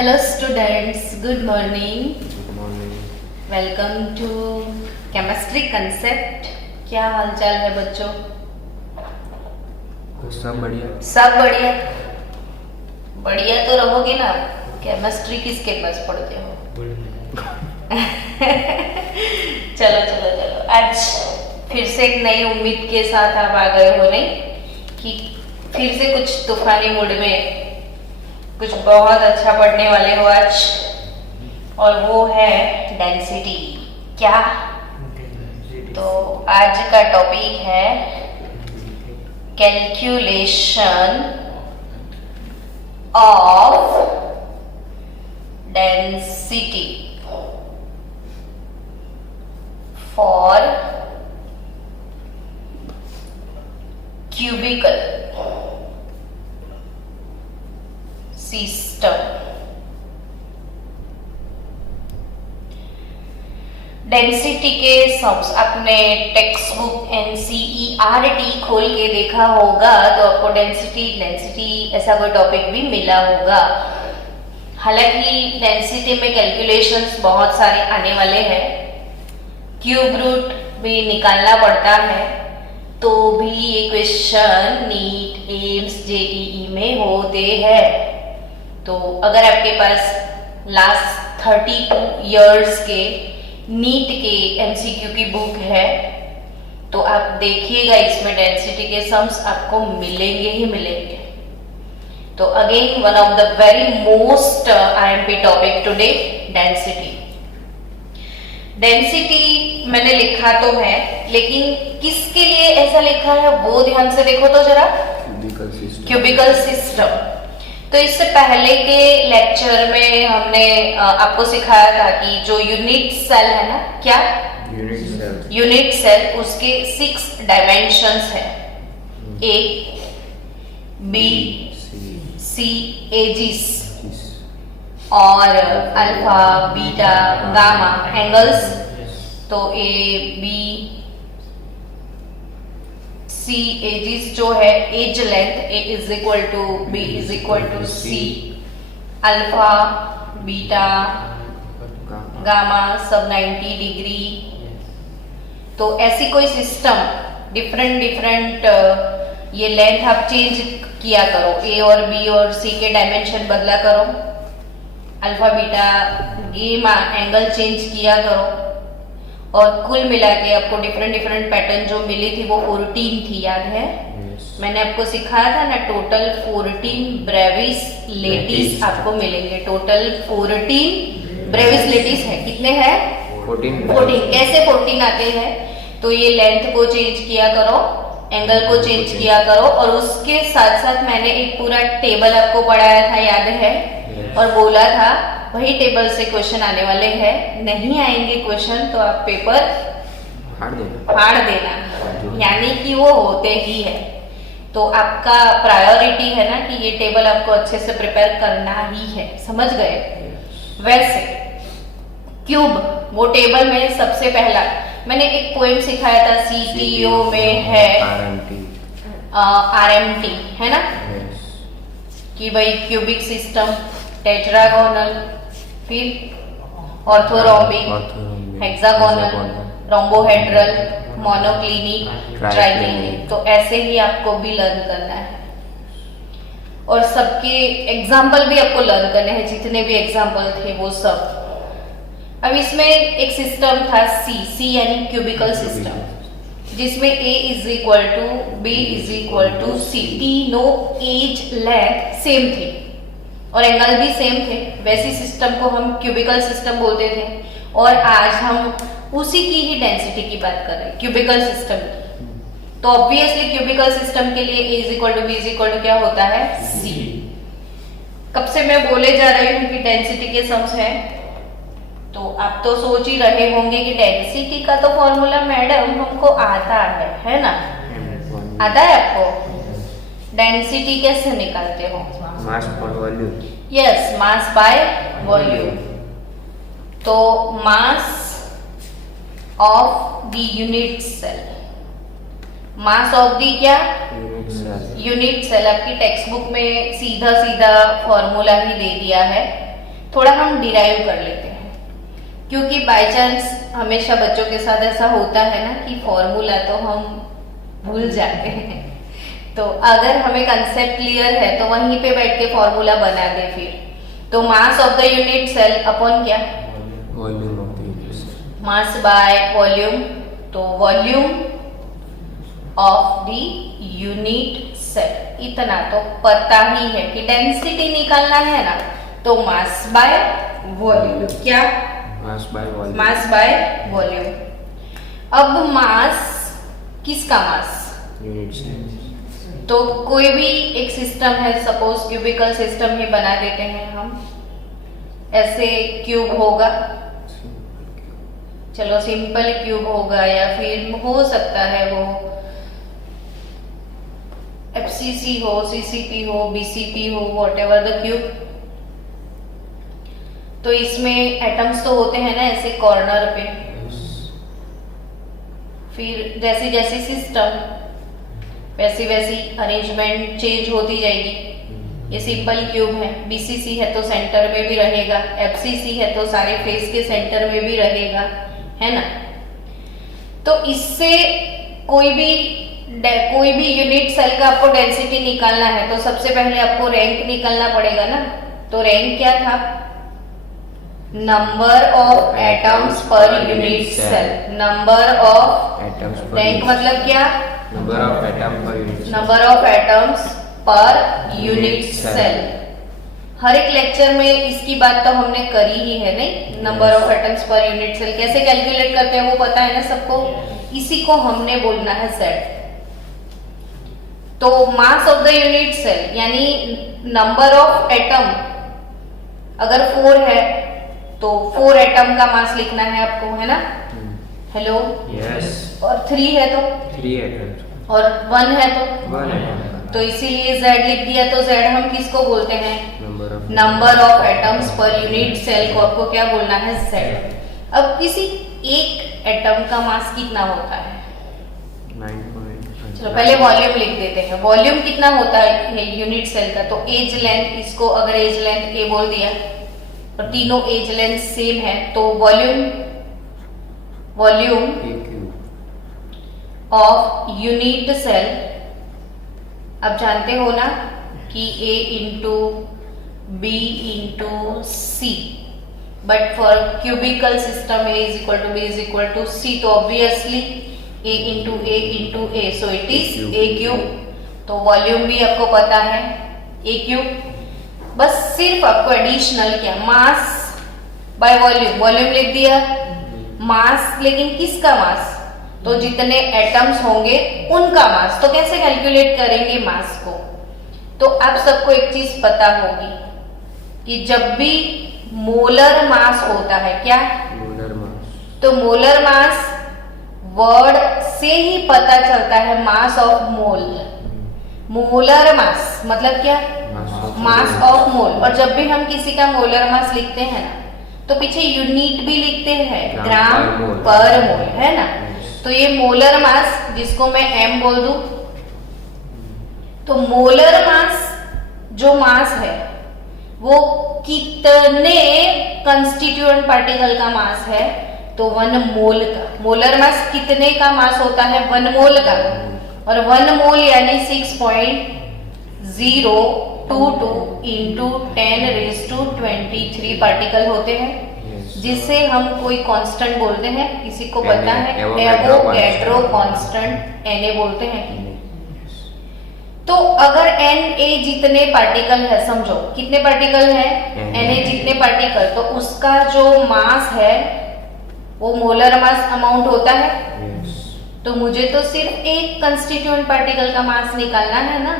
Hello students, good morning. Good morning. Welcome to chemistry concept. क्या हालचाल है बच्चों? सब बढ़िया। सब बढ़िया। बढ़िया तो रहोगे ना, केमिस्ट्री किसके पास पढ़ते हो? चलो चलो चलो, आज फिर से एक नई उम्मीद के साथ आप आ गए हो, नहीं कि फिर से कुछ तूफानी मूड में कुछ बहुत अच्छा पढ़ने वाले हो आज, और वो है डेंसिटी। क्या? तो आज का टॉपिक है calculation of density for cubical system. Density के सम्स आपने टेक्स्ट बुक एनसीईआरटी खोल के देखा होगा, तो आपको डेंसिटी ऐसा कोई टॉपिक भी मिला होगा। हालांकि डेंसिटी में कैलकुलेशंस बहुत सारे आने वाले हैं, क्यूब रूट भी निकालना पड़ता है, तो भी ये क्वेश्चन नीट, एम्स, जेईई में होते हैं। तो अगर आपके पास लास्ट 32 इयर्स के नीट के एमसीक्यू की बुक है, तो आप देखिएगा, इसमें डेंसिटी के सम्स आपको मिलेंगे ही मिलेंगे। तो again one of the very most IMP topic today, density. Density मैंने लिखा तो है, लेकिन किसके लिए ऐसा लिखा है वो ध्यान से देखो तो जरा। Cubical system. तो इससे पहले के लेक्चर में हमने आपको सिखाया था कि जो यूनिट सेल है ना, क्या यूनिट सेल, उसके 6 डायमेंशंस है, ए, बी, सी, एजिस, और अल्फा, बीटा, गामा एंगल्स। तो ए, बी, सी, एजिस जो है edge length, A is equal to B is equal to C, alpha, beta, gamma सब 90 डिग्री। तो ऐसी कोई सिस्टम डिफरेंट ये लेंथ आप चेंज किया करो, ए और बी और सी के डायमेंशन बदला करो, alpha, beta, gamma angle change किया करो, और कुल मिला के आपको डिफरेंट पैटर्न जो मिली थी वो 14 थी, याद है? मैंने आपको सिखाया था ना, टोटल 14 ब्रेविस लेटिस आपको मिलेंगे। टोटल 14 ब्रेविस लेटिस है। कितने हैं? 14। कैसे 14 आते हैं? तो ये लेंथ को चेंज किया करो, एंगल को चेंज किया करो, और उसके साथ साथ मैंने एक पूरा टेबल आपको पढ़ाया था, याद है? और बोला था वही टेबल से क्वेश्चन आने वाले हैं। नहीं आएंगे क्वेश्चन तो आप पेपर फाड़ देना, यानी कि वो होते ही है। तो आपका प्रायोरिटी है ना कि ये टेबल आपको अच्छे से प्रिपेयर करना ही है, समझ गए? वैसे क्यूब, वो टेबल में सबसे पहला मैंने एक पोएम सिखाया था, सीटीओ में है आरएमटी, है ना, कि भाई क्यूबिक सिस्टम, टेट्रागोनल, फिर orthorhombic, hexagonal, rhombohedral, monoclinic, triclinic. तो ऐसे ही आपको भी लर्न करना है, और सबके एग्जाम्पल भी आपको लर्न करने हैं, जितने भी एग्जाम्पल थे वो सब। अब इसमें एक सिस्टम था सी यानी क्यूबिकल सिस्टम, जिसमें A is equal to B is equal to C, तीनों एज लेंथ सेम थे और एंगल भी सेम थे। वैसी सिस्टम को हम क्यूबिकल सिस्टम बोलते थे, और आज हम उसी की ही डेंसिटी की बात कर रहे हैं, क्यूबिकल सिस्टम की। तो ऑब्वियसली क्यूबिकल सिस्टम के लिए A is equal to B is equal to क्या होता है? C। कब से मैं बोले जा रही हूँ कि डेंसिटी के सम्स है, तो आप तो सोच ही रहे होंगे कि डेंसिटी का तो फॉर्मूला मैडम हमको आता है ना? आता है आपको? डेंसिटी कैसे निकालते हो? Mass per volume. Yes, mass by volume. तो mass of the unit cell, mass of the क्या? Unit cell. आपकी टेक्स्ट बुक में सीधा सीधा फॉर्मूला ही दे दिया है थोड़ा हम डिराइव कर लेते हैं, क्योंकि बाय चांस हमेशा बच्चों के साथ ऐसा होता है ना कि फॉर्मूला तो हम भूल जाते हैं। तो अगर हमें कंसेप्ट क्लियर है तो वहीं पे बैठ के फॉर्मूला बना दे फिर। तो mass of the unit cell upon क्या, volume of the unit. Mass by volume, तो volume of the unit cell. इतना तो पता ही है कि डेंसिटी निकालना है ना, तो मास बाय वॉल्यूम। क्या, mass by volume. Mass by volume. अब मास, किसका मास, यूनिट सेल। तो कोई भी एक सिस्टम है, सपोज क्यूबिकल सिस्टम ही बना देते हैं हम, ऐसे क्यूब होगा, चलो सिंपल क्यूब होगा, या फिर हो सकता है वो एफसीसी हो, सीसीपी हो, बीसीपी हो, व्हाटएवर द क्यूब। तो इसमें एटम्स तो होते हैं ना ऐसे कॉर्नर पे, फिर जैसे जैसे सिस्टम वैसी वैसी अरेंजमेंट चेंज होती जाएगी। ये सिंपल क्यूब है, बीसीसी है तो सेंटर में भी रहेगा, एफसीसी है तो सारे फेस के सेंटर में भी रहेगा, है ना। तो इससे कोई भी यूनिट सेल का आपको डेंसिटी निकालना है तो सबसे पहले आपको रैंक निकालना पड़ेगा ना। तो रैंक क्या था, number of atoms per unit cell. Number of atoms per rank मतलब क्या, number of atom per unit. Number of atoms per unit cell. हर एक लेक्चर में इसकी बात तो हमने करी ही है, नहीं, number of atoms per unit cell कैसे कैलकुलेट करते हैं वो पता है ना सबको। इसी को हमने बोलना है सेट। तो mass of the unit cell यानी नंबर ऑफ एटम, अगर 4 है तो 4 एटम का मास लिखना है आपको, है ना। Hello, yes. और 3 है तो 3 एटम्स, और 1 है तो 1 एटम। तो इसीलिए Z लिख दिया। तो Z हम किसको बोलते हैं, number of atoms per unit cell को आपको क्या बोलना है, Z। अब किसी एक एटम का मास कितना होता है, 9. चलो पहले वॉल्यूम लिख देते हैं। वॉल्यूम कितना होता है यूनिट सेल का, तो एज लेंथ, इसको अगर एज लेंथ A बोल दिया और तीनों एज लेंथ सेम है तो वॉल्यूम ऑफ यूनिट सेल, अब जानते हो ना कि A into B into C, but for cubical system A is equal to B is equal to C, तो obviously A into A, so it is A cube. तो volume भी आपको पता है A क्यूब। बस सिर्फ आपको एडिशनल क्या, मास बाय वॉल्यूम, वॉल्यूम लिख दिया, मास, लेकिन किसका मास, तो जितने एटम्स होंगे उनका मास। तो कैसे कैलकुलेट करेंगे मास को, तो आप सबको एक चीज पता होगी कि जब भी मोलर मास होता है, क्या, मोलर मास, तो मोलर मास वर्ड से ही पता चलता है, mass of mole. Molar mass मतलब क्या, मास ऑफ मोल। और जब भी हम किसी का मोलर मास लिखते हैं ना तो पीछे यूनिट भी लिखते हैं, ग्राम पर मोल, है ना। तो ये मोलर मास जिसको मैं M बोल दूं, तो मोलर मास जो मास है वो कितने कंस्टिट्यूएंट पार्टिकल का मास है, तो 1 मोल का। मोलर मास कितने का मास होता है, 1 मोल का। और 1 मोल यानी 6.022 इंटू 10⁻23 पार्टिकल होते हैं, जिसे हम कोई कांस्टेंट बोलते हैं। किसी को पता है, एवोगैड्रो कांस्टेंट Na बोलते हैं। तो अगर Na जितने पार्टिकल है, समझो कितने पार्टिकल है, Na जितने पार्टिकल, तो उसका जो मास है वो मोलर मास अमाउंट होता है। तो मुझे तो सिर्फ एक कंस्टिट्यूएंट पार्टिकल का मास निकालना है ना,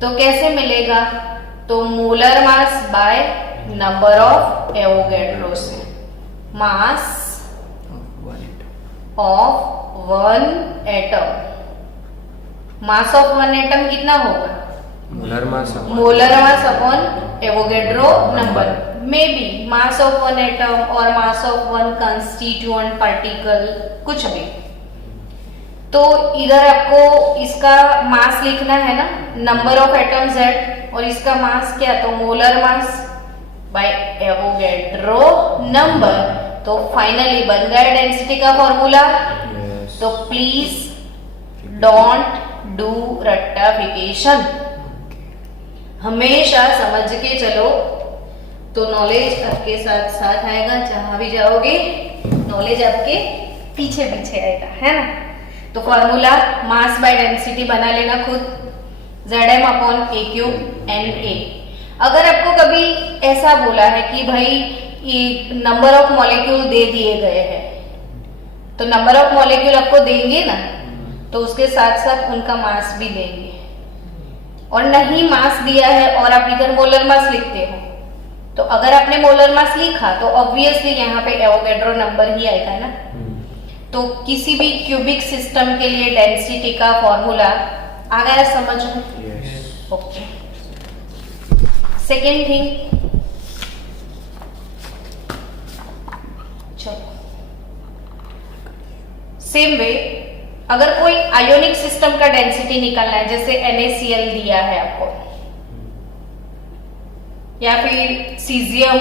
तो कैसे मिलेगा, तो molar mass by number of Avogadro से, mass of 1 atom. Mass of 1 atom कितना होगा, molar mass upon Avogadro number. May be mass of 1 atom और मास ऑफ 1 कंस्टिट्यूएंट पार्टिकल, कुछ भी। तो इधर आपको इसका मास लिखना है ना, नंबर ऑफ एटम Z, और इसका मास क्या, तो molar mass bye Avogadro number. तो फाइनली बन गया डेंसिटी का फॉर्मूला। Yes. तो प्लीज डोंट डू रट्टाफिकेशन, हमेशा समझ के चलो, तो नॉलेज आपके साथ साथ आएगा। जहां भी जाओगे नॉलेज आपके पीछे पीछे आएगा, है ना। तो फॉर्मूला मास बाय डेंसिटी बना लेना खुद, Zm upon A cube N A. अगर आपको कभी ऐसा बोला है कि भाई ये नंबर ऑफ मॉलिक्यूल दे दिए गए हैं, तो नंबर ऑफ मॉलिक्यूल आपको देंगे ना, तो उसके साथ साथ उनका मास भी देंगे। और नहीं मास दिया है और आप इधर मोलर मास लिखते हो, तो अगर आपने मोलर मास लिखा तो ऑब्वियसली यहाँ पे एवोगैड्रो नंबर ही आएगा ना। तो किसी भी क्यूबिक सिस्टम के लिए डेंसिटी का फॉर्मूला आ गया समझ में? Yes. ओके। सेकेंड थिंग, चलो सेम वे, अगर कोई आयोनिक सिस्टम का डेंसिटी निकालना है, जैसे NaCl दिया है आपको, या फिर सीजियम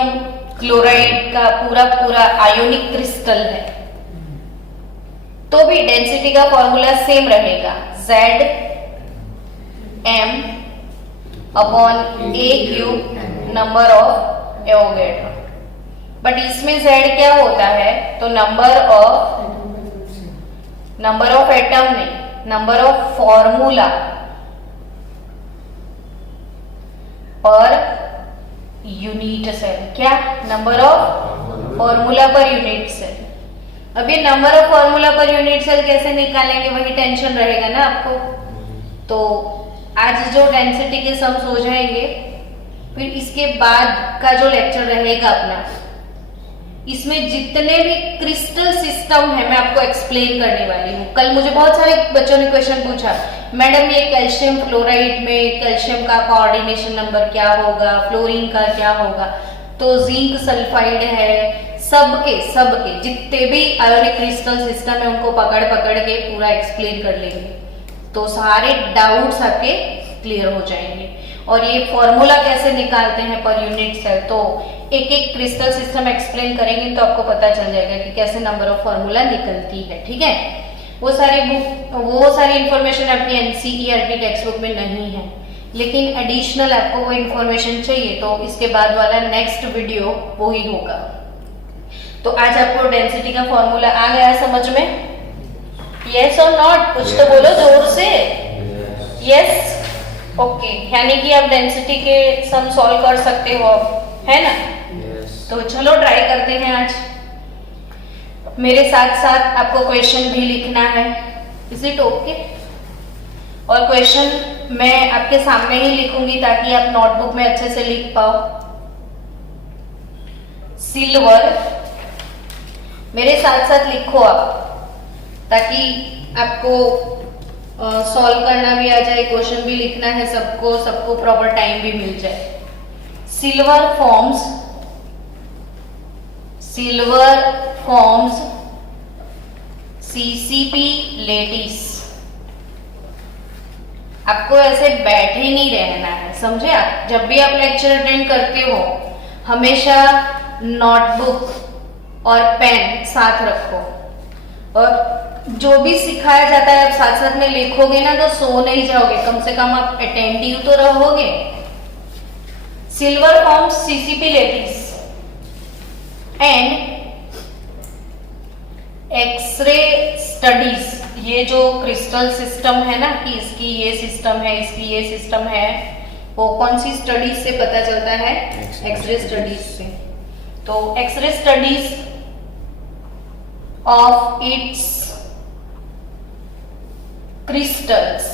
क्लोराइड का पूरा पूरा आयोनिक क्रिस्टल है, तो भी डेंसिटी का फॉर्मूला सेम रहेगा, Z m upon A cube number of Avogadro. But इसमें Z क्या होता है, तो नंबर ऑफ एटम नहीं, number of formula per unit cell. क्या? Number of formula per unit cell. अब ये number of formula per unit cell कैसे निकालेंगे, वही टेंशन रहेगा ना आपको। तो आज जो डेंसिटी के सम्स हो जाएंगे, फिर इसके बाद का जो लेक्चर रहेगा अपना, इसमें जितने भी क्रिस्टल सिस्टम है मैं आपको एक्सप्लेन करने वाली हूँ। कल मुझे बहुत सारे बच्चों ने क्वेश्चन पूछा, मैडम ये कैल्शियम फ्लोराइड में कैल्शियम का कोऑर्डिनेशन नंबर क्या होगा, फ्लोरीन का क्या होगा। तो जिंक सल्फाइड है, सबके जितने भी आयोनिक क्रिस्टल सिस्टम है उनको पकड़ पकड़ के पूरा एक्सप्लेन कर लेंगे, तो सारे डाउट्स आपके क्लियर हो जाएंगे। और ये फॉर्मूला कैसे निकालते हैं पर यूनिट सेल, तो एक एक क्रिस्टल सिस्टम एक्सप्लेन करेंगे तो आपको पता चल जाएगा कि कैसे नंबर ऑफ फॉर्मूला निकलती है। ठीक है, वो सारी इंफॉर्मेशन अपनी एनसीईआरटी टेक्स्ट बुक में नहीं है, लेकिन एडिशनल आपको वो इंफॉर्मेशन चाहिए तो इसके बाद वाला नेक्स्ट वीडियो वो ही होगा। तो आज आपको डेंसिटी का फॉर्मूला आ गया समझ में? यस और नॉट? कुछ तो बोलो जोर से। Yes, okay. यानी कि आप डेंसिटी के सम सॉल्व कर सकते हो, है ना? तो चलो ट्राई करते हैं आज। मेरे साथ साथ आपको क्वेश्चन भी लिखना है, इज इट ओके? और क्वेश्चन मैं आपके सामने ही लिखूंगी ताकि आप नोटबुक में अच्छे से लिख पाओ। सिल्वर, मेरे साथ साथ लिखो आप, ताकि आपको सॉल्व करना भी आ जाए, क्वेश्चन भी लिखना है, सबको प्रॉपर टाइम भी मिल जाए। Silver forms CCP lattice. आपको ऐसे बैठे नहीं रहना है, समझे? आप जब भी आप लेक्चर अटेंड करते हो हमेशा नोटबुक और पेन साथ रखो, और जो भी सिखाया जाता है आप साथ साथ में लिखोगे ना तो सो नहीं जाओगे, कम से कम आप अटेंटिव तो रहोगे। Silver forms CCP lattice and X-ray studies. ये जो क्रिस्टल सिस्टम है ना कि इसकी ये सिस्टम है, इसकी ये सिस्टम है, वो कौन सी स्टडीज से पता चलता है? एक्सरे स्टडीज से। तो X-ray studies of its crystals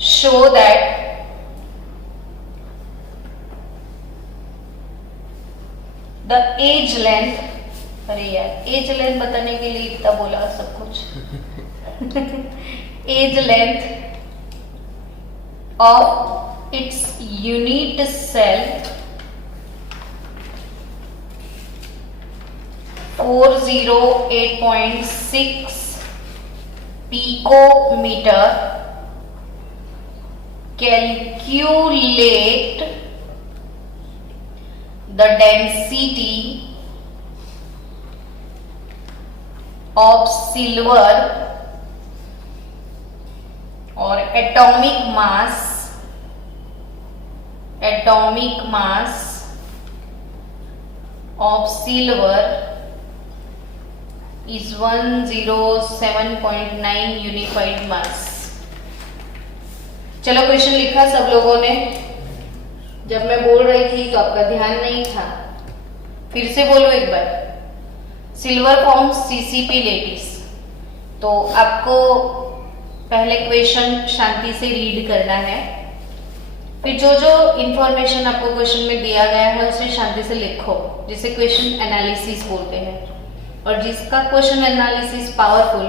show that the age length, अरे यार एज लेंथ बताने के लिए इतना बोला सब कुछ edge length of its unit cell 408.6 picometer calculate the density of silver or atomic mass of silver is 107.9 unified mass। चलो क्वेश्चन लिखा सब लोगों ने। जब मैं बोल रही थी तो आपका ध्यान नहीं था, फिर से बोलो एक बार। Silver forms CCP lattice. तो आपको पहले क्वेश्चन शांति से रीड करना है, फिर जो जो इंफॉर्मेशन आपको क्वेश्चन में दिया गया है उसे शांति से लिखो, जिसे क्वेश्चन एनालिसिस बोलते हैं। और जिसका क्वेश्चन एनालिसिस पावरफुल,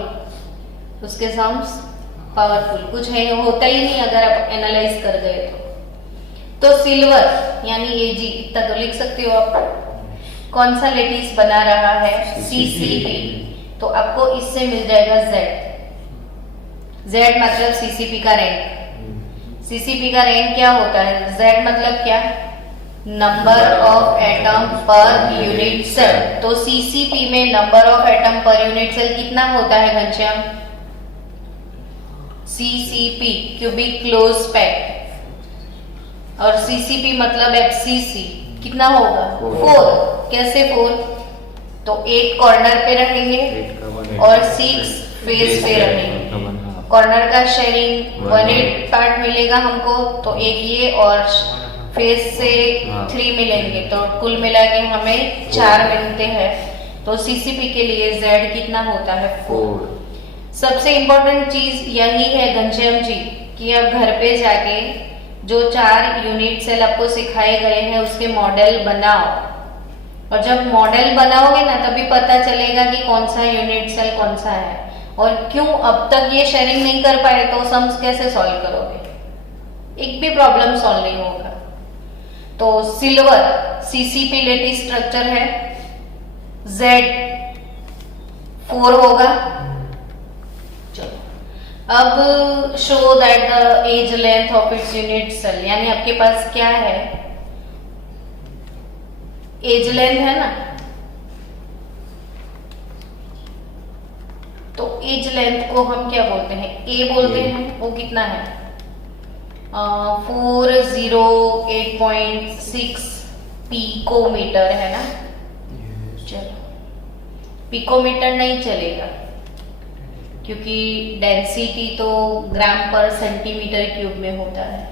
उसके सम्स पावरफुल। कुछ है होता ही नहीं अगर आप एनालाइज कर गए तो सिल्वर यानी एजी इतना तो लिख सकते हो आप। कौन सा लेटिस बना रहा है? सीसीपी। तो आपको इससे मिल जाएगा जेड। जेड मतलब सीसीपी का रैंक। सीसीपी का रैंक क्या होता है? जेड मतलब क्या? Number of atom per unit cell. तो सीसीपी में number of atom per unit cell कितना होता है Ghanshyam? CCP cubic close pack. और सीसीपी मतलब एफसीसी कितना होगा? 4। कैसे 4? तो 8 कॉर्नर पे रहेंगे और 6 फेस पे रहेंगे। कॉर्नर का शेयरिंग 1/8 पार्ट मिलेगा हमको, तो एक ये और फेस से 3 मिलेंगे, तो कुल मिला के हमें 4 मिलते हैं। तो सीसीपी के लिए जेड कितना होता है? 4। सबसे इंपॉर्टेंट चीज यही है घनश्याम जी कि आप घर पे जाके जो 4 यूनिट सेल आपको सिखाए गए हैं उसके मॉडल बनाओ। और जब मॉडल बनाओगे ना तभी पता चलेगा कि कौन सा यूनिट सेल कौन सा है और क्यों अब तक ये शेयरिंग नहीं कर पाए, तो सम्स कैसे सॉल्व करोगे? एक भी प्रॉब्लम सॉल्व नहीं होगा। तो सिल्वर सीसीपी लेटिस स्ट्रक्चर है, जेड 4 होगा। चलो अब show that the edge length of its unit cell, यानी आपके पास क्या है? एज लेंथ है ना, तो एज लेंथ को हम क्या बोलते हैं? ए बोलते हैं। वो कितना है? 408.6 पिकोमीटर है ना। चलो पिकोमीटर नहीं चलेगा क्योंकि डेंसिटी तो ग्राम पर सेंटीमीटर क्यूब में होता है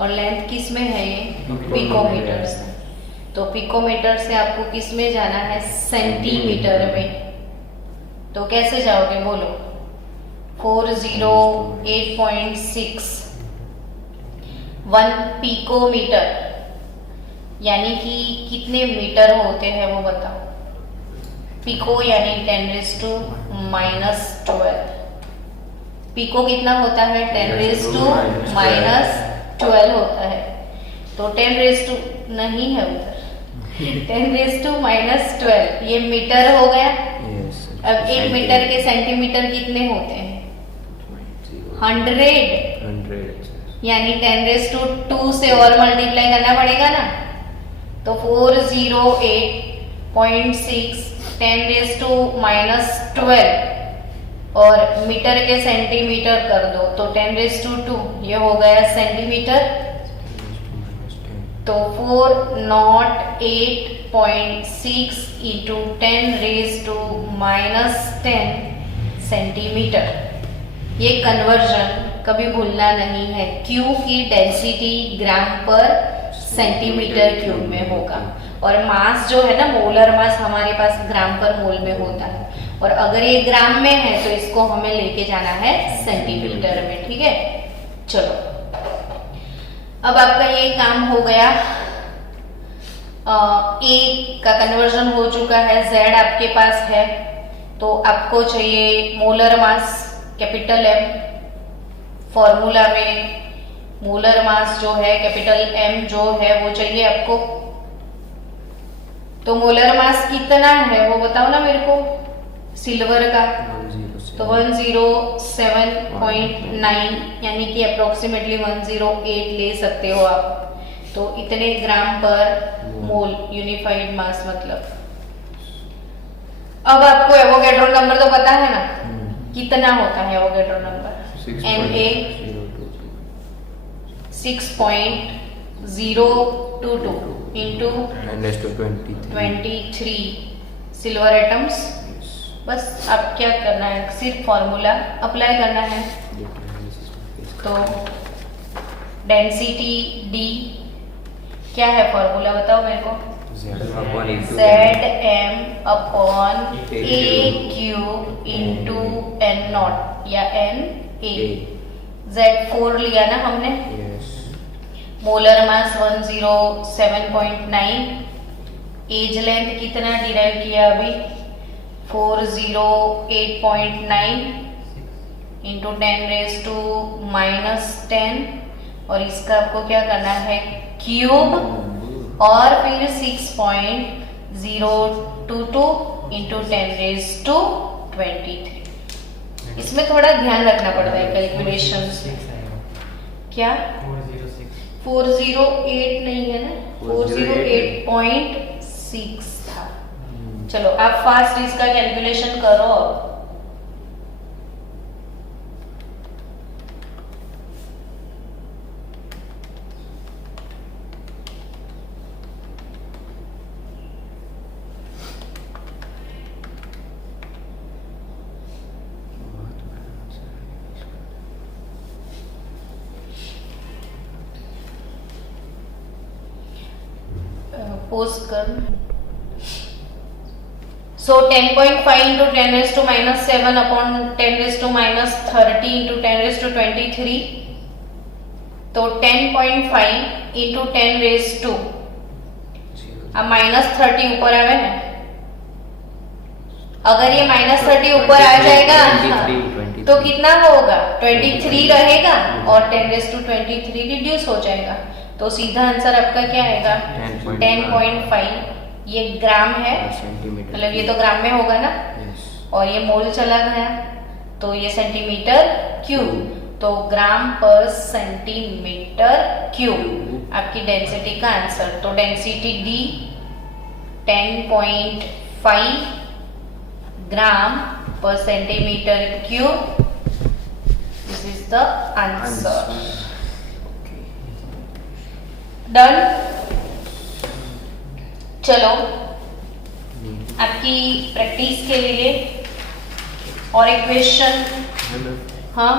और लेंथ किस में है? ये पिकोमीटर से। तो पिकोमीटर से आपको किस में जाना है? सेंटीमीटर में। तो कैसे जाओगे बोलो? 408.6 1 पिकोमीटर यानी कि कितने मीटर होते हैं वो बताओ। पिको यानी 10⁻⁻12। पिको कितना होता है? 10⁻⁻12 होता है। तो 10 नहीं है उधर 10⁻⁻12 ये मीटर हो गया। अब 1 मीटर के सेंटीमीटर कितने होते हैं? 100 यानी 10⁻² से और मल्टीप्लाई करना पड़ेगा ना। तो 408.6 10⁻⁻12 और मीटर के सेंटीमीटर कर दो तो 10⁻², ये हो गया सेंटीमीटर। तो 408.6 इंटू 10⁻⁻10 सेंटीमीटर। ये कन्वर्जन कभी भूलना नहीं है क्योंकि डेंसिटी ग्राम पर सेंटीमीटर क्यूब में होगा और मास जो है ना, मोलर मास हमारे पास ग्राम पर मोल में होता है और अगर ये ग्राम में है तो इसको हमें लेके जाना है सेंटीमीटर में। ठीक है, चलो अब आपका ये काम हो गया। ए का कन्वर्जन हो चुका है, जेड आपके पास है, तो आपको चाहिए molar mass capital M. Formula में मोलर मास जो है कैपिटल एम जो है वो चाहिए आपको। तो मोलर मास कितना है वो बताओ ना मेरे को सिल्वर का। तो 107.9 यानी कि अप्रोक्सीमेटली 108 ले सकते हो आप। तो इतने ग्राम पर मोल यूनिफाइड मास मतलब। अब आपको एवोगैड्रो नंबर तो पता है ना, कितना होता है Avogadro number? Ma 6.022 into 23 silver atoms. बस अब क्या करना है, सिर्फ फॉर्मूला अप्लाई करना है। तो डेंसिटी D क्या है, फॉर्मूला बताओ मेरे को। Zm upon A³ into N0 या Na। Z4 लिया ना हमने। Molar mass 107.9। एज लेंथ कितना डिराइव किया अभी? 408.9 इंटू 10⁻⁻10 और इसका आपको क्या करना है, क्यूब और फिर 6.022 इंटू 10⁻23। इसमें थोड़ा ध्यान रखना पड़ता है कैलकुलेशन। क्या 408 नहीं है ना, 408.6 था। चलो आप फास्ट इसका कैलकुलेशन करो। पोस्ट कर। सो 10.5 इंटू 10⁻⁻7 अपॉन 10⁻⁻30 इंटू 10⁻23। तो 10.5 इंटू 10⁻²। अब -30 ऊपर आवे है। अगर ये -30 ऊपर आ जाएगा तो कितना होगा, 23 रहेगा और 10⁻23 रिड्यूस हो जाएगा। तो सीधा आंसर आपका क्या आएगा, 10.5। ये ग्राम है, मतलब ये तो ग्राम में होगा ना, और ये मोल चला गया तो ये सेंटीमीटर क्यूब। तो ग्राम पर सेंटीमीटर क्यूब आपकी डेंसिटी का आंसर। तो डेंसिटी D 10.5 ग्राम पर centimetre cube. This is the answer. Done. चलो आपकी प्रैक्टिस के लिए और एक क्वेश्चन। हाँ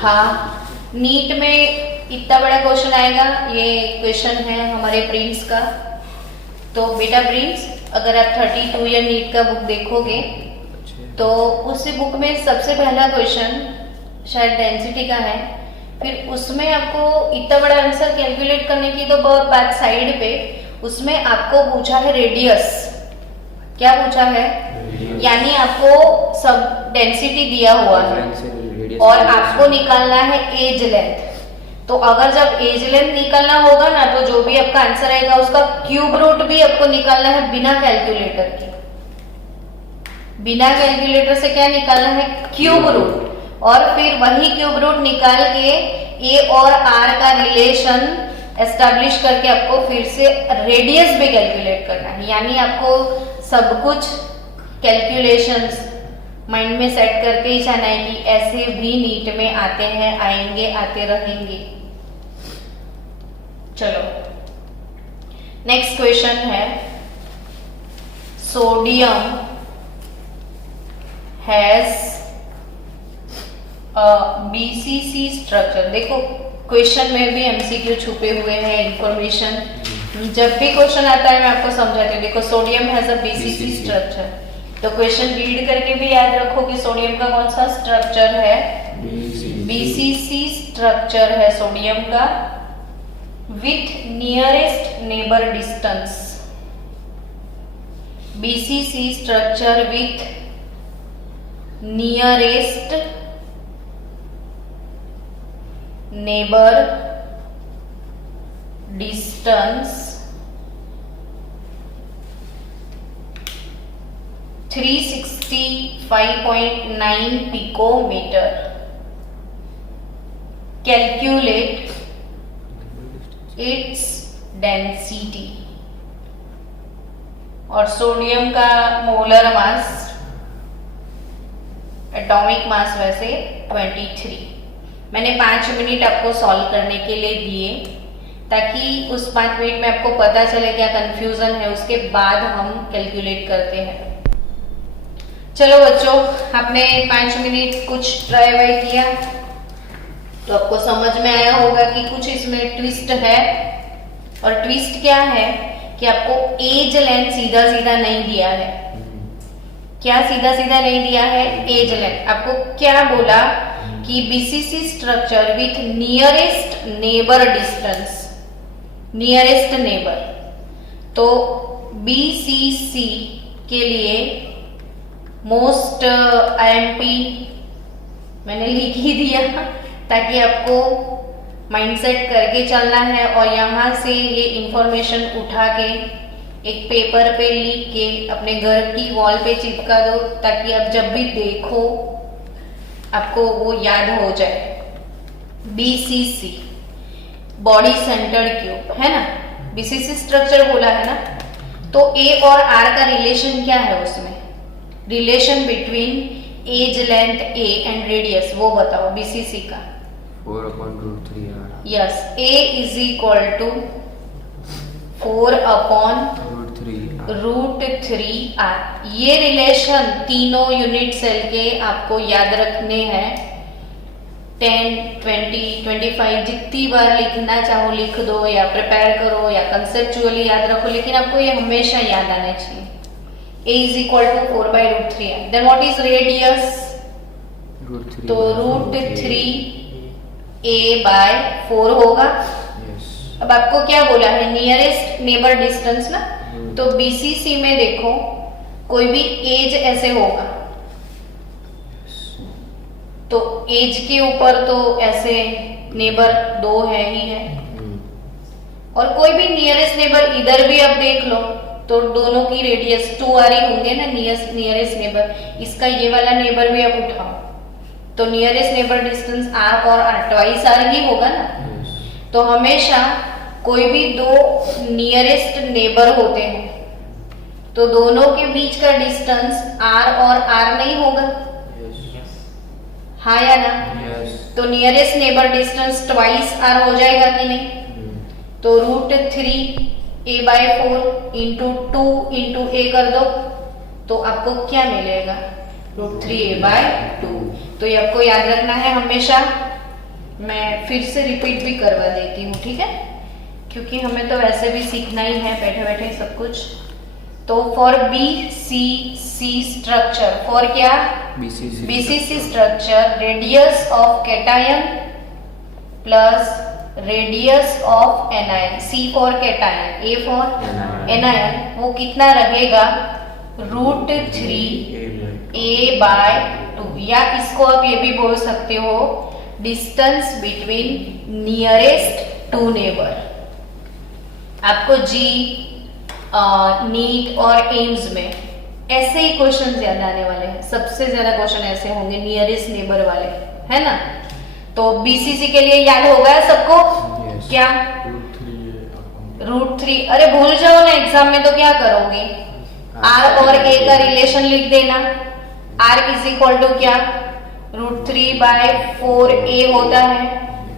हाँ, नीट में इतना बड़ा क्वेश्चन आएगा। ये क्वेश्चन है हमारे प्रिंस का। तो बेटा प्रिंस, अगर आप 32 या नीट का बुक देखोगे तो उसी बुक में सबसे पहला क्वेश्चन शायद डेंसिटी का है। फिर उसमें आपको इतना बड़ा आंसर कैलकुलेट करने की तो बहुत बात साइड पे, उसमें आपको पूछा है रेडियस। क्या पूछा है? यानी आपको सब डेंसिटी दिया हुआ है और आपको निकालना है एज लेंथ। तो अगर जब एज लेंथ निकालना होगा ना, तो जो भी आपका आंसर आएगा उसका क्यूब रूट भी आपको निकालना है बिना कैलकुलेटर के। बिना कैलकुलेटर से क्या निकालना है, क्यूब रूट। और फिर वही क्यूब रूट निकाल के ए और आर का रिलेशन एस्टैब्लिश करके आपको फिर से रेडियस भी कैलकुलेट करना है। यानी आपको सब कुछ कैलकुलेशंस माइंड में सेट करके ही जाना है कि ऐसे भी नीट में आते हैं, आएंगे, आते रहेंगे। चलो नेक्स्ट क्वेश्चन है, सोडियम हैज BCC स्ट्रक्चर। देखो क्वेश्चन में भी MCQ छुपे हुए हैं इंफॉर्मेशन। जब भी क्वेश्चन आता है मैं आपको समझाती हूँ। देखो sodium has a BCC structure, तो क्वेश्चन रीड करके भी याद रखो कि सोडियम का कौन सा स्ट्रक्चर है, BCC स्ट्रक्चर है सोडियम का, with nearest neighbour distance. BCC structure with nearest neighbour distance. 365.9 picometre. Calculate its density. और सोडियम का मोलर मास, एटॉमिक मास वैसे 23। मैंने 5 मिनट आपको सॉल्व करने के लिए दिए ताकि उस 5 मिनट में आपको पता चले क्या कंफ्यूजन है, उसके बाद हम कैलकुलेट करते हैं। चलो बच्चों, आपने 5 मिनट कुछ ट्राई वाई किया तो आपको समझ में आया होगा कि कुछ इसमें ट्विस्ट है। और ट्विस्ट क्या है कि आपको एज लेंथ सीधा सीधा नहीं दिया है। क्या सीधा सीधा नहीं दिया है? Edge length. आपको क्या बोला कि BCC structure with nearest neighbour distance, nearest neighbour. तो बीसीसी के लिए मोस्ट आईएमपी मैंने लिख ही दिया ताकि आपको माइंडसेट करके चलना है। और यहाँ से ये इंफॉर्मेशन उठा के एक पेपर पे लिख के अपने घर की वॉल पे चिपका दो ताकि आप जब भी देखो आपको वो याद हो जाए। बीसीसी, बॉडी सेंटर्ड क्यूब, है ना? बीसीसी स्ट्रक्चर बोला है ना, तो ए और आर का रिलेशन क्या है उसमें? Relation between edge length A and radius, वो बताओ बीसीसी का। 4/√3r। Yes, A is equal to 4/√3r। ये रिलेशन तीनों यूनिट सेल के आपको याद रखने हैं। 10, 20, 25 जितनी बार लिखना चाहो लिख दो या प्रिपेयर करो या कंसेप्चुअली याद रखो, लेकिन आपको ये हमेशा याद आना चाहिए। a is equal to 4/√3r। Then what is radius? √3 तो √3a/4 होगा। यस। अब आपको क्या बोला है? नियरेस्ट नेबर डिस्टेंस ना। तो बीसीसी में देखो कोई भी एज ऐसे होगा, तो एज के ऊपर तो ऐसे नेबर 2 है ही है। और कोई भी नियरेस्ट नेबर इधर भी आप देख लो तो दोनों की रेडियस 2r ही होंगे ना। नियरेस्ट नेबर, इसका ये वाला नेबर भी आप उठाओ तो नियरेस्ट नेबर डिस्टेंस r और r ट्वाइस r ही होगा ना। तो हमेशा कोई भी 2 नियरेस्ट नेबर होते हैं तो दोनों के बीच का डिस्टेंस r और r नहीं होगा, हाँ या ना? यस। तो nearest neighbour distance twice r हो जाएगा कि नहीं? तो √3a/4 इंटू 2 इंटू a कर दो तो आपको क्या मिलेगा? √3a/2। तो ये आपको याद रखना है हमेशा। मैं फिर से रिपीट भी करवा देती हूँ, ठीक है? क्योंकि हमें तो वैसे भी सीखना ही है बैठे बैठे सब कुछ। तो फॉर बीसीसी स्ट्रक्चर, फॉर क्या? BCC structure, radius of cation plus radius of anion, C for cation, A for anion, वो कितना रहेगा? √3a/2। या इसको आप ये भी बोल सकते हो डिस्टेंस बिटवीन नियरेस्ट 2 नेबर। आपको जी नीट और एम्स में ऐसे ही क्वेश्चन याद आने वाले हैं। सबसे ज्यादा क्वेश्चन ऐसे होंगे नियरेस्ट नेबर वाले, है ना? तो बीसीसी के लिए याद होगा सबको? yes. क्या? √3। अरे भूल जाओ ना एग्जाम में तो क्या करोगे? r और a का रिलेशन लिख देना। r इज इक्वल टू क्या? √3/4a होता है।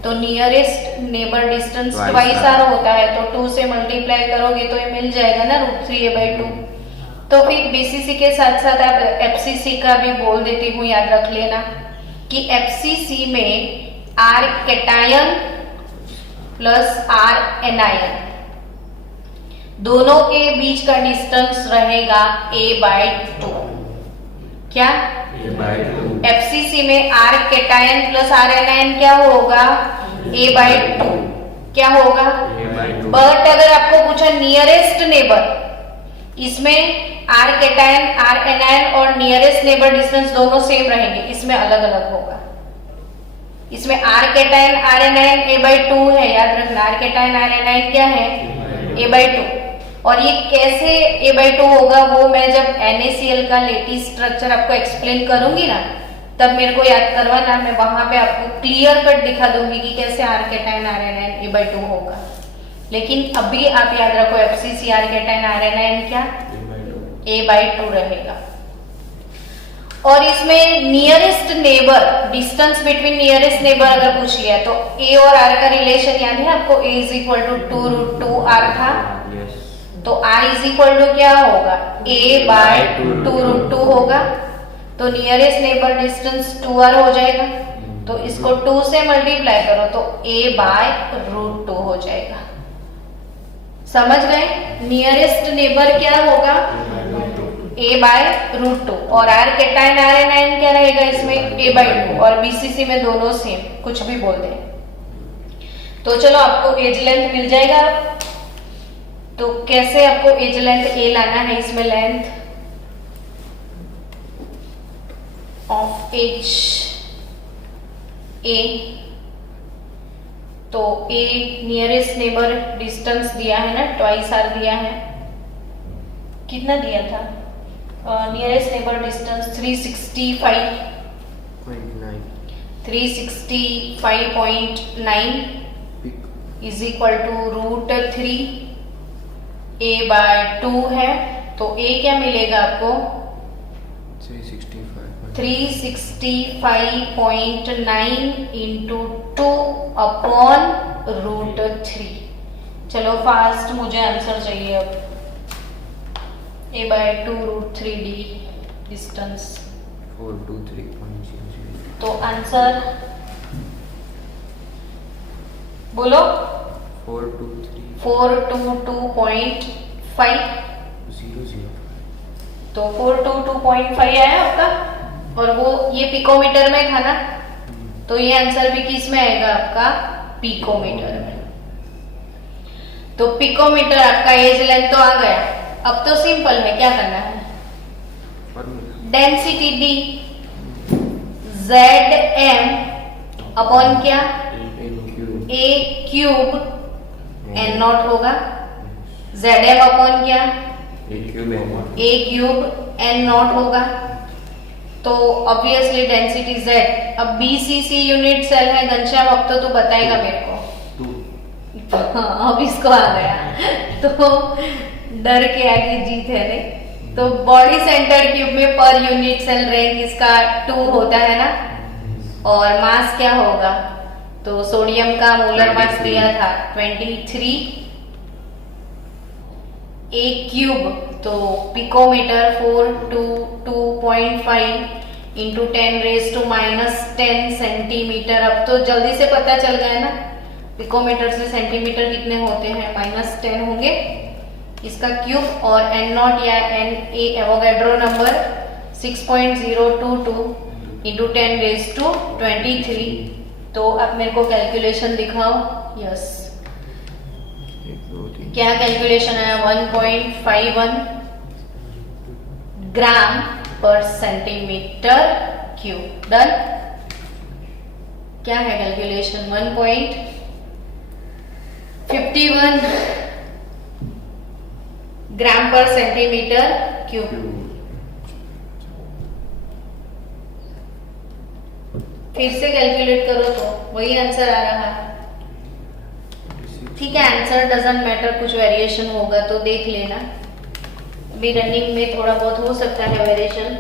तो nearest neighbour distance twice r होता है, तो 2 से मल्टीप्लाई करोगे तो ये मिल जाएगा ना √3a/2। तो फिर बीसीसी के साथ साथ आप एफसीसी का भी बोल देती हूँ, याद रख लेना कि एफसीसी में r cation plus r anion दोनों के बीच का डिस्टेंस रहेगा a/2। क्या? a/2। एफसीसी में r cation plus r anion क्या होगा? a/2। क्या होगा? a/2। बट अगर आपको पूछा नियरेस्ट नेबर, इसमें r कैटायन r एनायन और नियरेस्ट नेबर डिस्टेंस दोनों सेम रहेंगे, इसमें अलग अलग होगा। इसमें r cation r anion a/2 है, याद रखना। r कैटायन r एनायन क्या है? a/2। और ये कैसे A/2 होगा वो मैं जब NaCl का लेटिस स्ट्रक्चर आपको एक्सप्लेन करूंगी ना, तब मेरे को याद करवाना, मैं वहां पे आपको क्लियर कट दिखा दूंगी कि कैसे R कैटायन RNN A/2 होगा। लेकिन अभी आप याद रखो FCC R कैटायन RNN क्या A/2 रहेगा। और इसमें nearest neighbour, distance between nearest neighbour अगर पूछ लिया तो A और R का रिलेशन याद है आपको, A is equal to 2√2R था, तो R इज इक्वल टू क्या होगा, A/2√2 होगा। तो नियरेस्ट नेबर डिस्टेंस 2R हो जाएगा, तो इसको 2 से मल्टीप्लाई करो तो A/√2 हो जाएगा। समझ गए? नियरेस्ट नेबर क्या होगा, A/√2, और R कैटायन RNN क्या रहेगा इसमें, A/2, और BCC में दोनों सेम, कुछ भी बोल दें। तो चलो आपको एज लेंथ मिल जाएगा। तो कैसे आपको एज लेंथ A लाना है, इसमें लेंथ ऑफ एज A, तो A नियरेस्ट नेबर डिस्टेंस दिया है ना, ट्वाइस R दिया है, कितना दिया था, nearest neighbour distance 365.9 is equal to √3 A/2 है। तो A क्या मिलेगा आपको, 365.9 इंटू 2 अपॉन √3। चलो फास्ट, मुझे आंसर चाहिए अब। A/2 √3D distance, 423.00। तो आंसर बोलो, 422.5। तो 422.5 आया आपका, और वो ये पिकोमीटर में था ना, तो ये आंसर भी किस में आएगा आपका, पिकोमीटर में। तो पिकोमीटर आपका एज लेंथ तो आ गया। अब तो सिंपल है, क्या करना है, डेंसिटी D Zm अपॉन क्या, A³ N0 होगा, Zm अपॉन क्या, A³ N0 होगा। तो ऑब्वियसली डेंसिटी Z, अब BCC यूनिट सेल है घनश्याम, अब तो तू बताएगा मेरे को। हाँ, अब इसको आ गया तो डर के आगे जीत है रे। तो बॉडी सेंटर क्यूब में पर यूनिट सेल रैंक इसका 2 होता है ना, और मास क्या होगा, तो सोडियम का मोलर मास दिया था 23 A³ तो पिकोमीटर 422.5 इंटू 10⁻⁻10 सेंटीमीटर। अब तो जल्दी से पता चल गया ना, पिकोमीटर से सेंटीमीटर कितने होते हैं, -10 होंगे इसका क्यूब, और N0 या Na एवोगैड्रो नंबर 6.022 इंटू 10⁻23। तो अब मेरे को कैलकुलेशन दिखाओ। यस, क्या कैलकुलेशन है, 1.51 ग्राम पर सेंटीमीटर क्यूब। डन। क्या है कैलकुलेशन, 1.51 ग्राम पर सेंटीमीटर क्यूब। फिर से कैलकुलेट करो तो वही आंसर आ रहा है। ठीक है, आंसर डजंट मैटर, कुछ वेरिएशन होगा तो देख लेना, अभी रनिंग में थोड़ा बहुत हो सकता है वेरिएशन।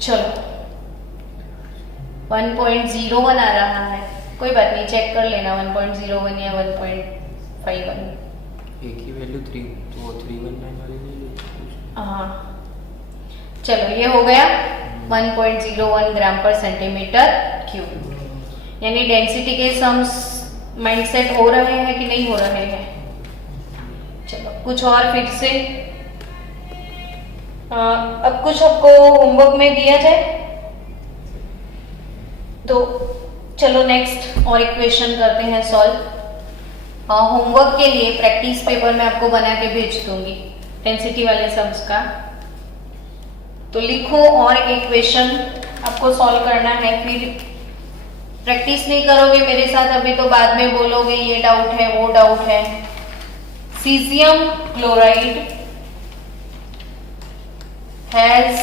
चलो 1.01 आ रहा है, कोई बात नहीं, चेक कर लेना 1.01 या 1.51। एक ही वैल्यू 319 वाली नहीं। हाँ, चलो ये हो गया 1.01 ग्राम पर सेंटीमीटर क्यूब। यानी डेंसिटी के सम्स माइंडसेट हो रहे हैं कि नहीं हो रहे हैं। चलो कुछ और फिर से, अब कुछ आपको होमवर्क में दिया जाए तो चलो नेक्स्ट और इक्वेशन करते हैं सॉल्व। होमवर्क के लिए प्रैक्टिस पेपर में आपको बना के भेज दूंगी डेंसिटी वाले सम्स का, तो लिखो और इक्वेशन आपको सॉल्व करना है। फिर प्रैक्टिस नहीं करोगे मेरे साथ अभी तो बाद में बोलोगे ये डाउट है वो डाउट है। Caesium chloride has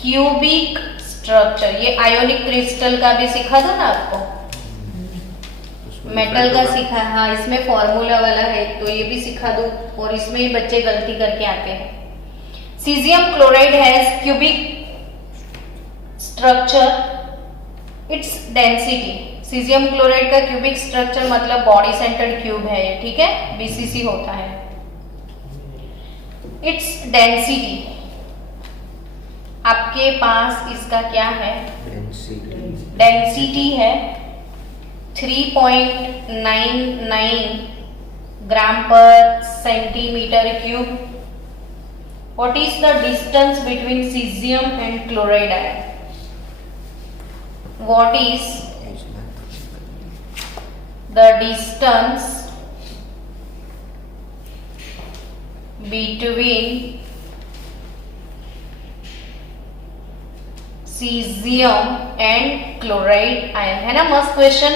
cubic structure, ये आयोनिक क्रिस्टल का भी सिखा दो ना आपको, मेटल का सिखा, हाँ इसमें फॉर्मूला वाला है तो ये भी सिखा दो, और इसमें ही बच्चे गलती करके आते हैं। Caesium chloride has cubic structure, its density, caesium chloride का क्यूबिक स्ट्रक्चर मतलब बॉडी सेंटर्ड क्यूब है ये, ठीक है, बीसीसी होता है। इट्स डेंसिटी, आपके पास इसका क्या है, डेंसिटी है 3.99 ग्राम पर centimetre cube. What is the distance between cesium and chloride ion? What is the distance between cesium and chloride ion? है ना मस्त क्वेश्चन।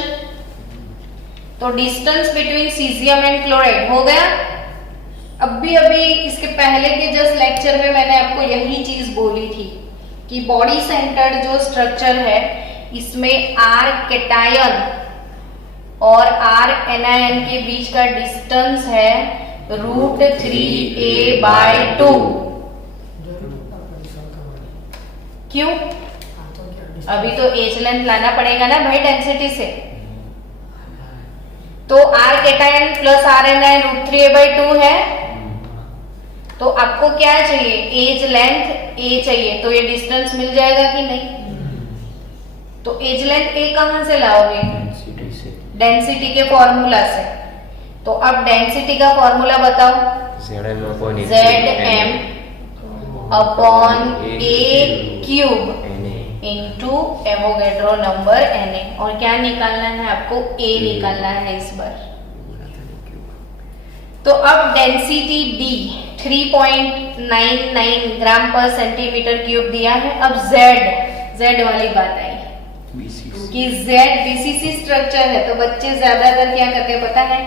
तो distance between caesium and chloride हो गया। अभी इसके पहले के जस्ट लेक्चर में मैंने आपको यही चीज बोली थी कि बॉडी सेंटर्ड जो स्ट्रक्चर है इसमें आर कैटायन और आर एनायन के बीच का डिस्टेंस है √3a/2। क्यों? अभी तो एच लेंथ लाना पड़ेगा ना भाई डेंसिटी से, तो R cation plus R anion √3a/2 है, तो आपको क्या चाहिए, एज लेंथ ए चाहिए, तो ये डिस्टेंस मिल जाएगा कि नहीं? तो एज लेंथ ए कहां से लाओगे, डेंसिटी के फॉर्मूला से। तो अब डेंसिटी का फॉर्मूला बताओ, Zm अपॉन ए cube into Avogadro number Na, और क्या निकालना है आपको, ए निकालना है इस बार। तो अब डेंसिटी D 3.99 ग्राम पर सेंटीमीटर क्यूब दिया है। अब Z वाली बात आई कि Z बीसीसी स्ट्रक्चर है, तो बच्चे ज्यादातर क्या करते हैं पता है,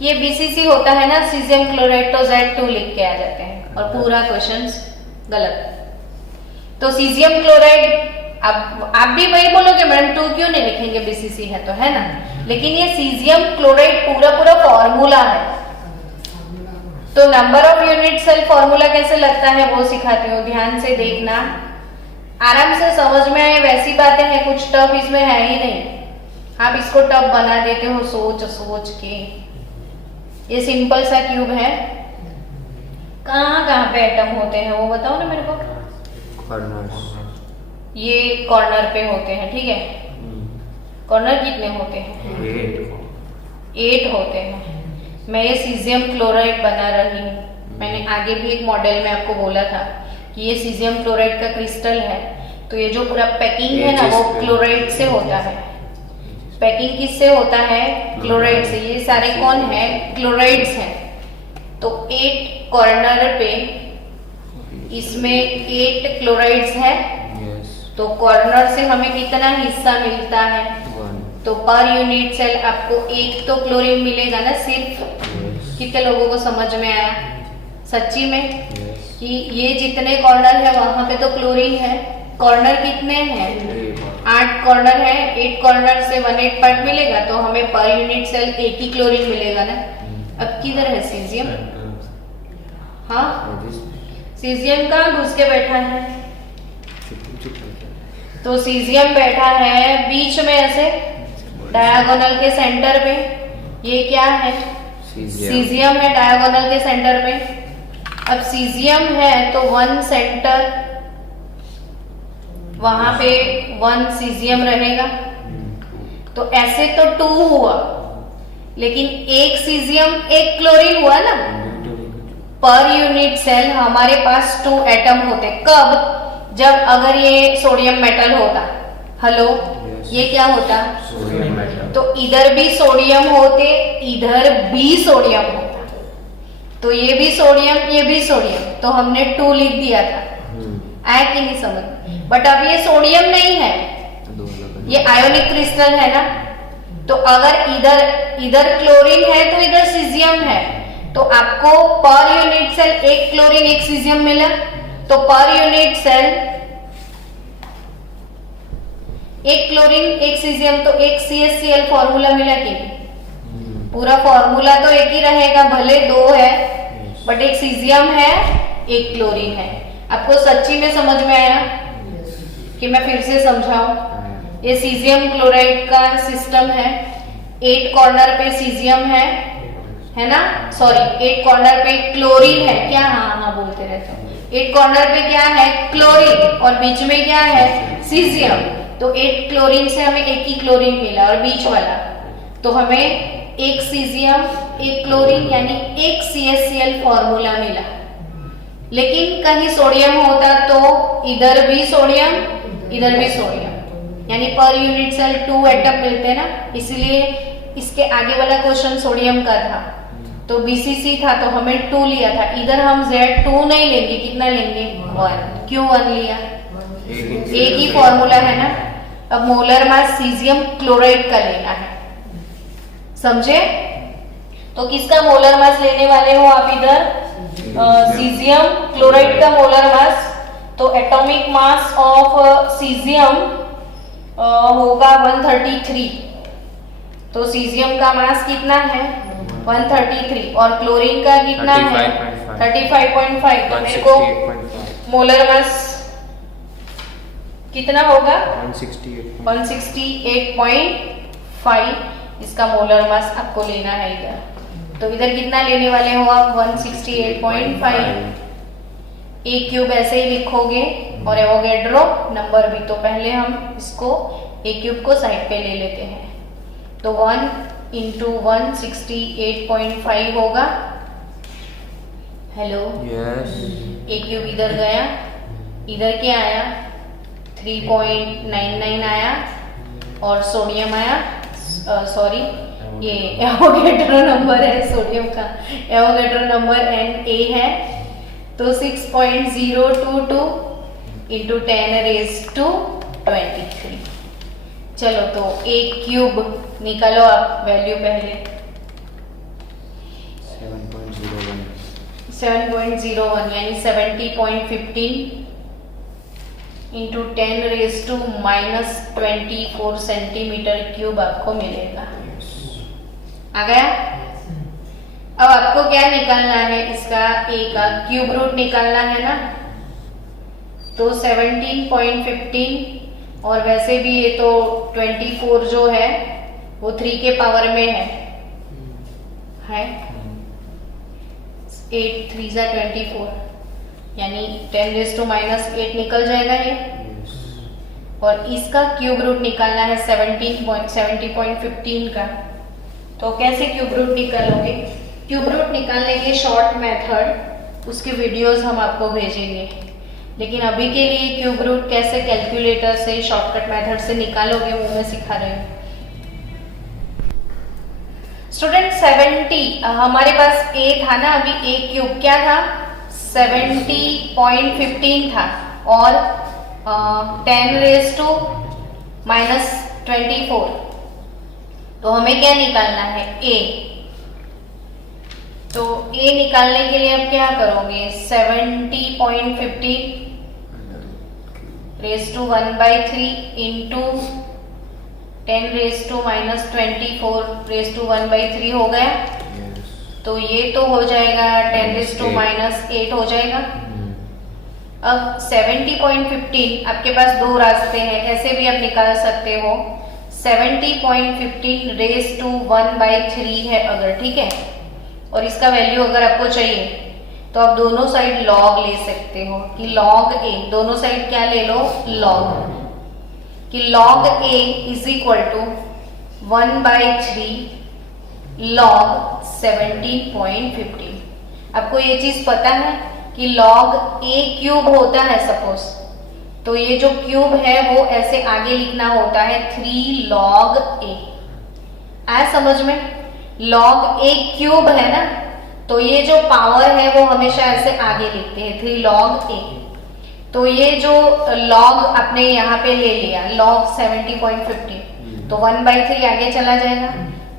ये बीसीसी होता है ना सीजियम क्लोराइड, तो Z2 लिख के आ जाते हैं और पूरा क्वेश्चन गलत। तो सीजियम क्लोराइड, अब आप भी वही बोलोगे मैडम 2 क्यों नहीं लिखेंगे, बीसीसी है तो, है ना, लेकिन ये सीजियम क्लोराइड पूरा फॉर्मूला है। तो number of unit cell formula कैसे लगता है वो सिखाती हूँ, ध्यान से देखना, आराम से समझ में आए वैसी बातें हैं, कुछ टफ इसमें है ही नहीं, आप इसको टफ बना देते हो सोच के। ये सिंपल सा क्यूब है, कहाँ पे एटम होते हैं वो बताओ ना मेरे को, ये कॉर्नर पे होते हैं, ठीक है, कॉर्नर कितने होते हैं, 8 होते हैं। मैं ये सीजियम क्लोराइड बना रही हूँ, मैंने आगे भी एक मॉडल में आपको बोला था कि ये सीजियम क्लोराइड का क्रिस्टल है, तो ये जो पूरा पैकिंग है ना वो क्लोराइड से होता है। पैकिंग किससे होता है, क्लोराइड से। ये सारे कौन है, क्लोराइड्स हैं। तो 8 कॉर्नर पे इसमें 8 क्लोराइड्स है, तो कॉर्नर से हमें कितना हिस्सा मिलता है, तो पर यूनिट सेल आपको 1 तो क्लोरीन मिलेगा ना सिर्फ। कितने लोगों को समझ में आया सच्ची में कि ये जितने कॉर्नर है वहां पे तो क्लोरीन है। कॉर्नर कितने हैं, 8 कॉर्नर है, 8 कॉर्नर से 1/8 पार्ट मिलेगा, तो हमें पर यूनिट सेल 1 ही क्लोरीन मिलेगा ना। अब किधर है सीजियम, हाँ सीजियम कहाँ घुस के बैठा है, तो सीजियम बैठा है बीच में ऐसे डायगोनल के सेंटर पे। ये क्या है, सीजियम है डायगोनल के सेंटर पे। अब सीजियम है तो 1 सेंटर, वहां पे 1 सीजियम रहेगा, तो ऐसे तो 2 हुआ, लेकिन 1 सीजियम 1 क्लोरीन हुआ ना। पर यूनिट सेल हमारे पास 2 एटम होते, कब, जब अगर ये सोडियम मेटल होता, हेलो ये क्या होता, सोडियम मेटल, तो इधर भी सोडियम होते, इधर भी सोडियम होता, तो ये भी सोडियम ये भी सोडियम, तो हमने 2 लिख दिया था। आया कि नहीं समझ? बट अब ये सोडियम नहीं है, ये आयोनिक क्रिस्टल है ना, तो अगर इधर क्लोरीन है तो इधर सीजियम है, तो आपको पर यूनिट सेल एक क्लोरीन एक सीजियम मिला, तो पर यूनिट सेल एक क्लोरीन एक सीजियम, तो एक CaCl फॉर्मूला मिला कि पूरा फॉर्मूला तो एक ही रहेगा, भले दो है बट एक सीजियम है एक क्लोरीन है। आपको सच्ची में समझ में आया कि मैं फिर से समझाऊं? ये सीजियम क्लोराइड का सिस्टम है, 8 कॉर्नर पे सीजियम है ना, सॉरी 8 कॉर्नर पे क्लोरीन है क्या, हाँ बोलते रहते हो। 8 कॉर्नर पे क्या है, क्लोरीन, और बीच में क्या है, सीजियम। तो 8 क्लोरीन से हमें एक ही क्लोरीन मिला और बीच वाला, तो हमें एक सीजियम एक क्लोरीन यानी एक CaCl फॉर्मूला मिला। लेकिन कहीं सोडियम होता तो इधर भी सोडियम इधर भी सोडियम, यानी पर यूनिट सेल 2 एटम मिलते ना, इसलिए इसके आगे वाला क्वेश्चन सोडियम का था, तो BCC था तो हमें 2 लिया था। इधर हम Z2 नहीं लेंगे, कितना लेंगे, 1। क्यों 1 लिया, एक ही फॉर्मूला है ना। अब मोलर मास सीजियम क्लोराइड का लेना है, समझे? तो किसका मोलर मास लेने वाले हो आप इधर, सीजियम क्लोराइड का मोलर मास। तो एटॉमिक मास ऑफ सीजियम होगा 133, तो सीजियम का मास कितना है 133 और क्लोरीन का कितना है 35.5। तो मेरे को मोलर मास कितना होगा 168.5, इसका मोलर मास आपको लेना है इधर। तो इधर कितना लेने वाले हो आप 168.5। ए क्यूब ऐसे ही लिखोगे और एवोगैड्रो नंबर भी, तो पहले हम इसको ए क्यूब को साइड पे ले लेते हैं। तो 1 इंटू 168.5 होगा, हेलो यस, ए क्यूब इधर गया, इधर क्या आया 3.99 आया, और सोडियम आया, सॉरी ये एवोगैड्रो नंबर है सोडियम का, एवोगैड्रो नंबर Na है, तो 6.022 इंटू 10⁻²⁵। चलो तो ए क्यूब निकालो आप वैल्यू पहले, 7.01 यानी 70.15 इंटू 10⁻⁻24 सेंटीमीटर क्यूब आपको मिलेगा। आ गया? अब आपको क्या निकालना है, इसका ए का क्यूब रूट निकालना है ना, तो 17.15, और वैसे भी ये तो 24 जो है वो 3 के पावर में है 8 3 जा 24, यानी 10⁻⁻8 निकल जाएगा ये। और इसका क्यूब रूट निकालना है 70.15 का। तो कैसे क्यूब रूट निकालोगे? क्यूब रूट निकालने के शॉर्ट मेथड, उसके वीडियोस हम आपको भेजेंगे, लेकिन अभी के लिए क्यूब रूट कैसे कैलकुलेटर से शॉर्टकट मेथड से निकालोगे वो मैं सिखा रही हूँ। स्टूडेंट 70 हमारे पास ए था ना, अभी ए क्यूब क्या था 70.15 था, और 10⁻⁻24, तो हमें क्या निकालना है ए। तो ए निकालने के लिए अब क्या करोगे, 70.15⁻⁻³ इंटू 10⁻⁻24⁻³ हो गया। तो ये तो हो जाएगा 10⁻⁸ हो जाएगा। अब 70.15 आपके पास दो रास्ते हैं, ऐसे भी आप निकाल सकते हो। 70.15⁻⁻³ है अगर, ठीक है, और इसका वैल्यू अगर आपको चाहिए तो आप दोनों साइड लॉग ले सकते हो कि log a, दोनों साइड क्या ले लो log, कि log a is equal to 1/3 log 17.15। आपको ये चीज पता है कि log a क्यूब होता है सपोज, तो ये जो क्यूब है वो ऐसे आगे लिखना होता है 3 log a। आया समझ में? log a क्यूब है ना, तो ये जो पावर है वो हमेशा ऐसे आगे लिखते हैं 3 log a। तो ये जो log आपने यहाँ पे ले लिया log 70.15, तो 1/3 आगे चला जाएगा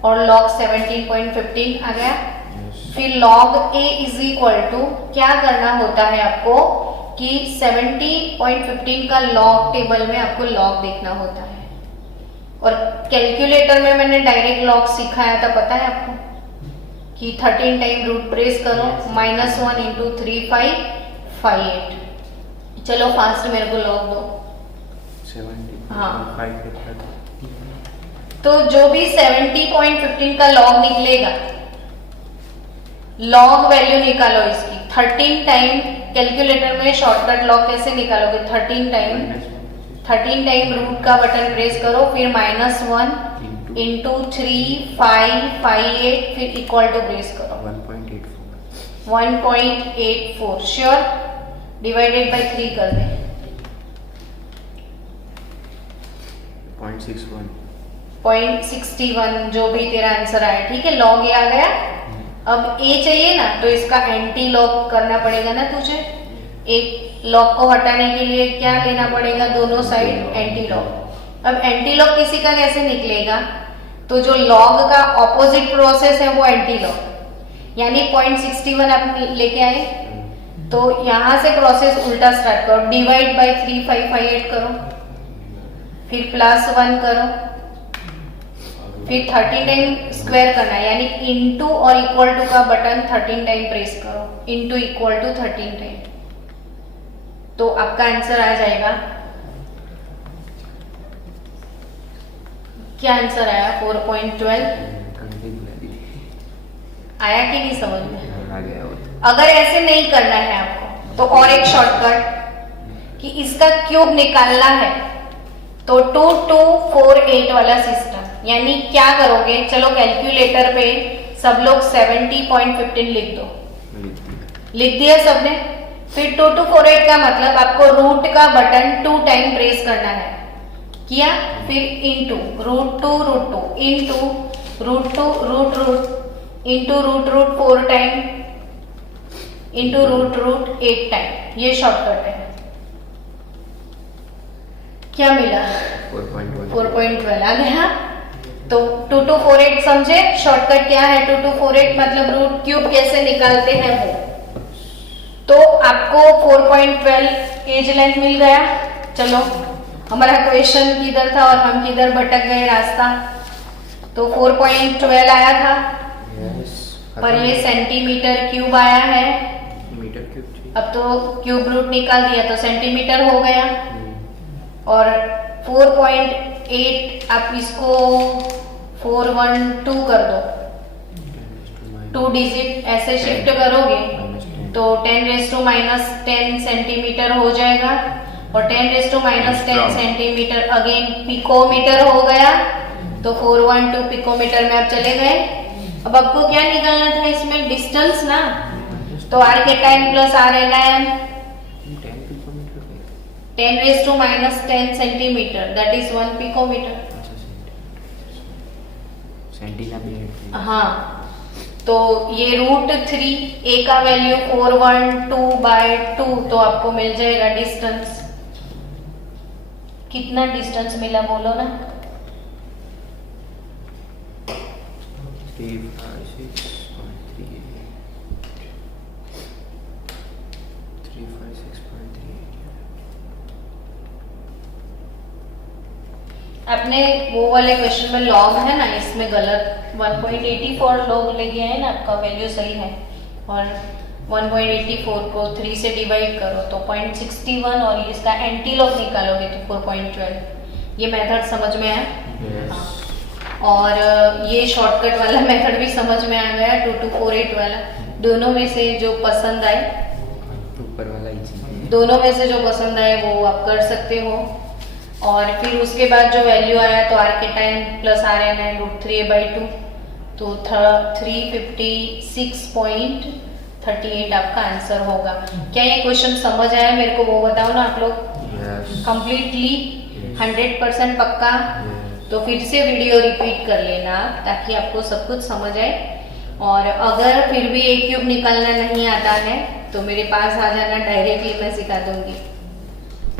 और log 17.15 आ गया। फिर log a is equal to क्या करना होता है आपको कि 70.15 का log टेबल में आपको log देखना होता है। और कैलकुलेटर में मैंने डायरेक्ट log सिखाया था, पता है आपको कि 13 टाइम रूट प्रेस करो, -1 इंटू 3558। चलो फास्ट मेरे को log दो। 70 हाँ। 5 कितना था? तो जो भी 70.15 का log निकलेगा, log वैल्यू निकालो इसकी 13 टाइम। कैलकुलेटर में शॉर्टकट log कैसे निकालोगे? 13 टाइम रूट का बटन प्रेस करो, फिर -1 इंटू 3558, फिर इक्वल टू प्रेस करो 1.84 1.84। श्योर? डिवाइडेड बाय 3 कर दे 0.61 0.61 जो भी तेरा आंसर आया। ठीक है, log a आ गया। अब a चाहिए ना, तो इसका एंटी लॉग करना पड़ेगा ना तुझे। एक लॉग को हटाने के लिए क्या लेना पड़ेगा? दोनों साइड एंटी लॉग। अब एंटी लॉग किसी का कैसे निकलेगा? तो जो लॉग का ऑपोजिट प्रोसेस है वो एंटी लॉग, यानी 0.61 आप लेके आए, तो यहां से प्रोसेस उल्टा स्टार्ट करो, डिवाइड बाय 3558 करो, फिर +1 करो, फिर 13 टाइम स्क्वायर करना है, यानी इनटू और इक्वल टू का बटन 13 टाइम प्रेस करो, इनटू इक्वल टू 13 टाइम, तो आपका आंसर आ जाएगा। क्या आंसर आया? 4.12 आया कि नहीं समझ में? आ गया। अगर ऐसे नहीं करना है आपको तो और एक शॉर्टकट कि इसका क्यूब निकालना है, तो 2248 वाला सिस्टम, यानी क्या करोगे? चलो कैलकुलेटर पे सब लोग 70.15 लिख दो। लिख दिया सबने? फिर 2248 का मतलब आपको रूट का बटन 2 टाइम प्रेस करना है, किया? फिर into √2 into √2 into √√ 4 time into √√ 8 time. ये शॉर्टकट है। क्या मिला? 4.12 आ गया। तो 2248 समझे? शॉर्टकट क्या है? 2248 मतलब रूट क्यूब कैसे निकालते हैं वो। तो आपको 4.12 एज लेंथ मिल गया। चलो, हमारा क्वेश्चन किधर था और हम किधर भटक गए रास्ता। तो 4.12 आया था, पर ये सेंटीमीटर क्यूब आया है। Metre cube. अब तो क्यूब रूट निकाल दिया तो सेंटीमीटर हो गया। और 4.8 आप इसको 412 कर दो, 2 डिजिट ऐसे शिफ्ट करोगे तो 10⁻⁻10 सेंटीमीटर हो जाएगा। और 10⁻⁻10 सेंटीमीटर अगेन पिकोमीटर हो गया। तो 412 पिकोमीटर में आप चले गए। अब आपको क्या निकालना था इसमें? डिस्टेंस ना। तो r के टाइम प्लस RNM 10⁻⁻10 सेंटीमीटर, दैट इज 1 पिकोमीटर। हाँ, तो ये √3 a का वैल्यू 412/2, तो आपको मिल जाएगा डिस्टेंस। कितना डिस्टेंस मिला बोलो ना? 356.38। अपने वो वाले क्वेश्चन में लॉग है ना, इसमें गलत 1.84 लॉग लेके आए ना, आपका वैल्यू सही है। और 1.84 को 3 से डिवाइड करो तो 0.61 और इसका एंटी लॉग निकालोगे तो 4.12। ये मेथड समझ में आया? हाँ। और ये शॉर्टकट वाला मेथड भी समझ में आ गया, 2248 वाला। दोनों में से जो पसंद आए, ऊपर वाला ही दोनों में से जो पसंद आए वो आप कर सकते हो। और फिर उसके बाद जो वैल्यू आया तो r के टाइम प्लस RNM √3a/2, तो 356.38 आपका आंसर होगा। क्या ये क्वेश्चन समझ आया मेरे को? वो बताओ ना आप लोग। कंप्लीटली 100% पक्का? तो फिर से वीडियो रिपीट कर लेना ताकि आपको सब कुछ समझ आए। और अगर फिर भी एक क्यूब निकालना नहीं आता है तो मेरे पास आ जाना, डायरेक्टली मैं सिखा दूंगी।